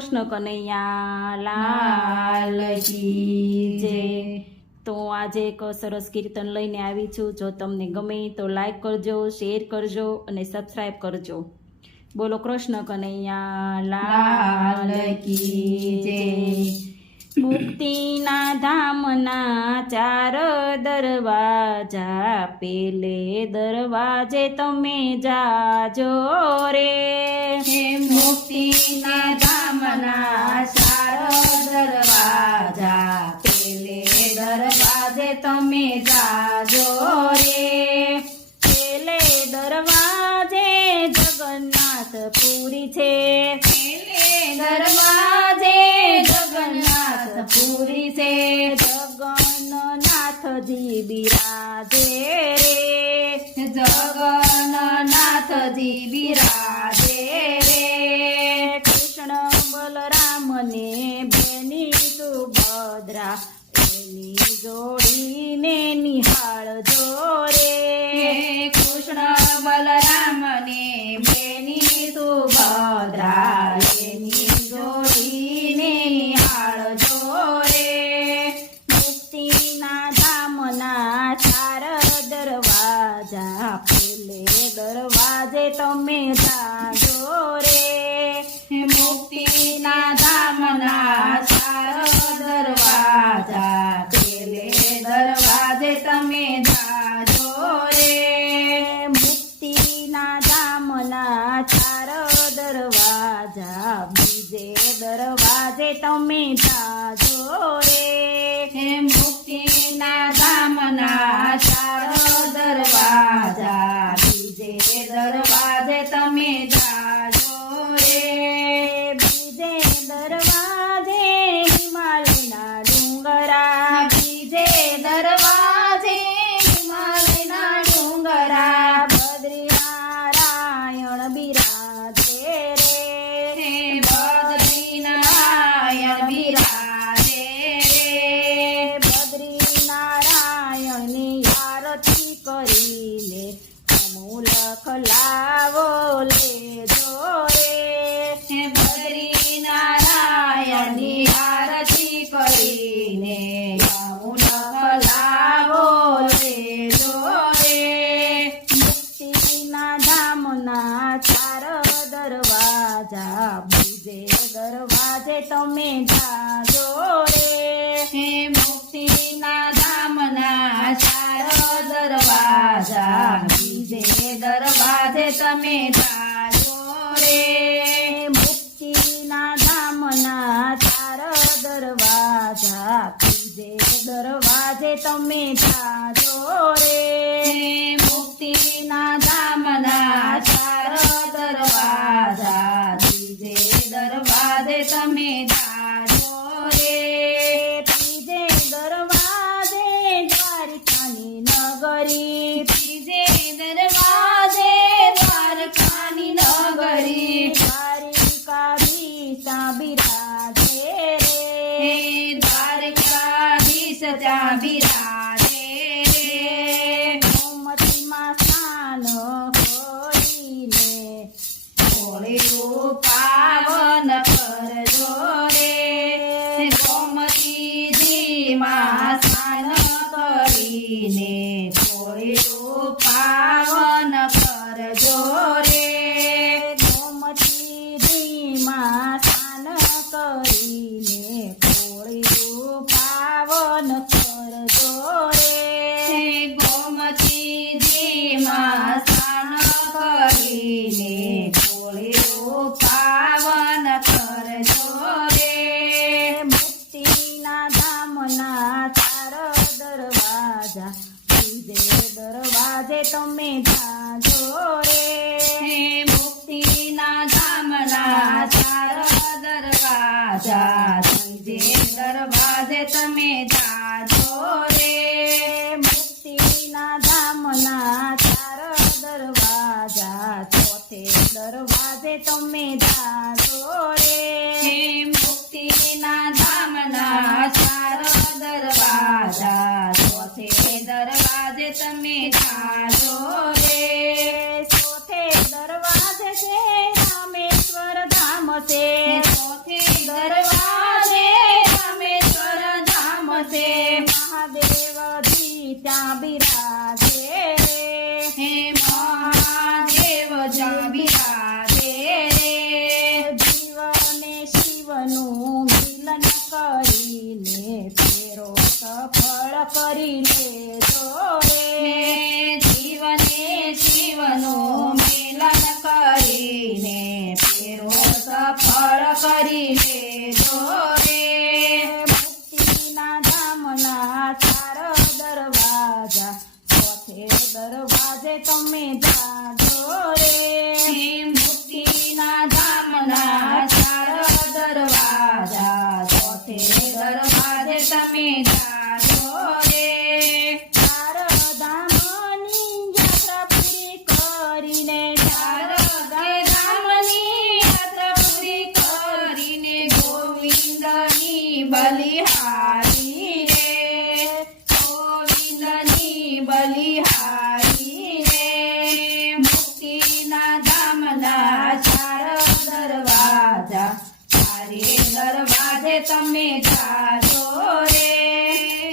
કૃષ્ણ કનૈયા લાલ કી જય। તો આજે એક સરસ કીર્તન લઈને આવી છું। જો તમને ગમે તો લાઈક કરજો, શેર કરજો અને સબસ્ક્રાઇબ કરજો। બોલો કૃષ્ણ કનૈયા લાલ કી જય। મુક્તિના ધામના ચાર દરવાજા, પેલે દરવાજે તમે જાજો રે। મુક્તિના ધામના ચાર દરવાજા, પેલે દરવાજે તમે જાજો રે। પેલે દરવાજે જગન્નાથપુરી છે, પેલે દરવાજે જગન્નાથપુરી છે। જગન્નાથજી બિરાજે રે, જગન્નાથજી બિરાજે રે। કૃષ્ણ બલરામને બેની સુભદ્રા, એની જોડીને નિહાળજો રે। કૃષ્ણ બલરામને બેની સુભદ્રા, એની જોડીને નિહાળજો રે। મુક્તિના ધામના ચાર દરવાજા, પેલે દરવાજે તમે જાજો રે। મુક્તિના ધામના ચાર દરવાજા, પેલે દરવાજે તમે જાજો રે। મુક્તિના ધામના ચાર દરવાજા, બીજે દરવાજે તમે જાજો રે। મુક્તિના ધામના ચાર દરવાજા, બીજે દરવાજે તમે જાજો રે। બીજે દરવાજે હિમાલયના ડુંગરા, બીજે દરવાજે હિમાલયના ડુંગરા, બદ્રીનારાયણ બિરાજે રે। બદ્રીનારાયણ બિરાજે રે। બદ્રીનારાયણની આરતી કરીને અમૂલક લાવો લેજો રે। બદ્રીનારાયણની આરતી કરીને અમૂલક લાવો લેજો રે। મુક્તિના ધામના ચાર દરવાજા, બીજે દરવાજે તમે જાજો રે। મુક્તિના ધામના ચાર દરવાજા, બીજે દરવાજે તમે જાજો રે। મુક્તિના ધામના ચાર દરવાજા, બીજે દરવાજે તમે જાજો રે। મુક્તિના ધામના ચાર દરવાજા, બીજે દરવાજે તમે જાજો રે। ત્રીજે દરવાજે દ્વારકાની નગરી, ત્રીજે દરવાજે દ્વારકાની નગરી, દ્વારિકાધીશ બિરાજે રે। દ્વારકાધીશ ત્યાં બિરાજે રે। ગોમતીમાં સ્નાન કરીને હોળીનું પાવન કરજો રે। ગોમતીજીમાં સ્નાન કરીને હોળીનું પાવન કરજો રે। ગોમતીજીમાં સ્નાન કરીને કોળીયું પાવન કરજો રે। ગોમતીજીમાં સ્નાન કરીને હોળીનું પાવન કરજો રે। મુક્તિના ધામના ચાર દરવાજા, બીજે દરવાજે તમે જાજો રે। મુક્તિના ધામના ચાર દરવાજા, ત્રીજે દરવાજે તમે જાજો રે। મુક્તિના ધામના ચાર દરવાજા, ચોથે દરવાજે તમે જાજો રે। મુક્તિના ધામના ચાર દરવાજા, ચોથે દરવાજે તમે જાજો રે। ચોથે દરવાજે છે રામેશ્વર ધામ છે। ચોથે કરી લેજો રે જીવને શિવનો મિલન કરીને ફેરો સફળ કરી લેજો રે મુક્તિના ધામના ચાર દરવાજા ચોથે દરવાજે તમે જાજો રે મુક્તિના ધામના ચાર દરવાજા ચોથે દરવાજે તમે જાજો રે ચાર ધામની યાત્રા પૂરી કરીને ચાર ધામની યાત્રા પૂરી કરીને ગોવિંદની બલિહારી રે ગોવિંદની બલિહારી રે મુક્તિના ધામના ચાર દરવાજા ચારે દરવાજે તમે જાજો રે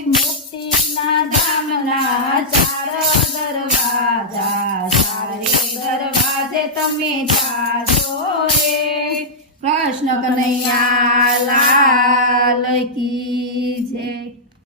મુક્તિના ધામના ચાર દરવાજા ચારે દરવાજે તમે જાજો રે કૃષ્ણ કનૈયા લાલ કી